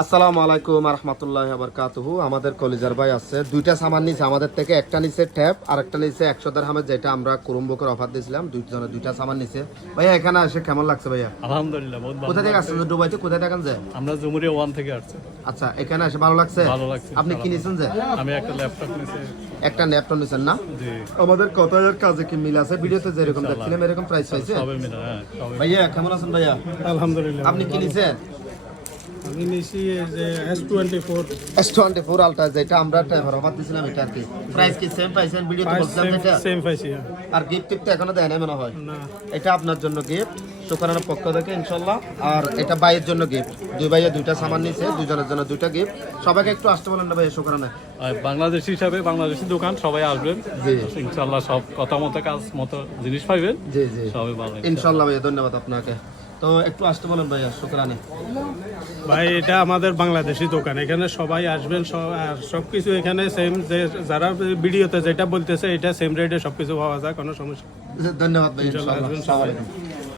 আসসালামু আলাইকুম রহমতুল্লাহ বারকাতুহু। আমাদের কলিজার ভাই আছে দুইটা সামান নিচে আমাদের থেকে, একটা নিচে ট্যাপ আর একটা নিচে 100 দিরহামের, যেটা আমরা কুরুম্বকের অফার দিয়েছিলাম। দুইটা সামান নিচে। ভাইয়া এখানে এসে কেমন লাগছে ভাইয়া? আলহামদুলিল্লাহ বহুত ভালো। কোথা থেকে আসছেন? দুবাইতে কোথায় থাকেন যে? আমরা জুমুরিয়া 1 থেকে আসছি। আচ্ছা, এখানে এসে ভালো লাগছে? ভালো লাগছে। আপনি কি নিছেন যে? আমি একটা ল্যাপটপ নিয়েছি। একটা ল্যাপটপ নিছেন না? জি। আমাদের কথার কাজে কি মিল আছে? ভিডিওতে যেরকম দেখছিলাম এরকম প্রাইস পাইছে? সবে মিলে, হ্যাঁ সবে। ভাইয়া কেমন আছেন ভাইয়া? আলহামদুলিল্লাহ। আপনি কি নিছেন? আমি নিছি এই যে S24 S24 আলট্রা, যেটা আমরা ট্রাইভার অফার দিয়েছিলাম, এটা আর কি প্রাইস কি সেম পাইছেন? ভিডিওতে বলছিলাম যেটা। সেম পাইছি। আর গিফট তো এখনো দেয় না মনে হয়। না, এটা আপনার জন্য গিফট শুকরানের পক্ষ থেকে ইনশাল্লাহ। আর এটা ভাইয়ের জন্য গিফট। দুই ভাইয়া দুইটা সামান নিছে, দুজনের জন্য দুইটা গিফট। সবাইকে একটু আসতে বলেন না ভাইয়া শুকরানে। আর বাংলাদেশি হিসাবে বাংলাদেশি দোকান, সবাই আসবেন। জি ইনশাআল্লাহ সব কথা মতো কাজ মতো জিনিস পাইবেন। জি জি সবাই ভালো। ইনশাল্লাহ ভাইয়া, ধন্যবাদ আপনাকে। তো একটু আসতে বলেন ভাইয়া শুকরানে। ভাই এটা আমাদের বাংলাদেশি দোকান, এখানে সবাই আসবেন। আর সবকিছু এখানে সেম, যে যারা ভিডিওতে যেটা বলতেছে এটা সেম রেটে সবকিছু পাওয়া যায়, কোনো সমস্যা। ধন্যবাদ ভাই, ইনশাল্লাহ ইনশাল্লাহ। আসবেন আসসালামু সবাই। আলাইকুম।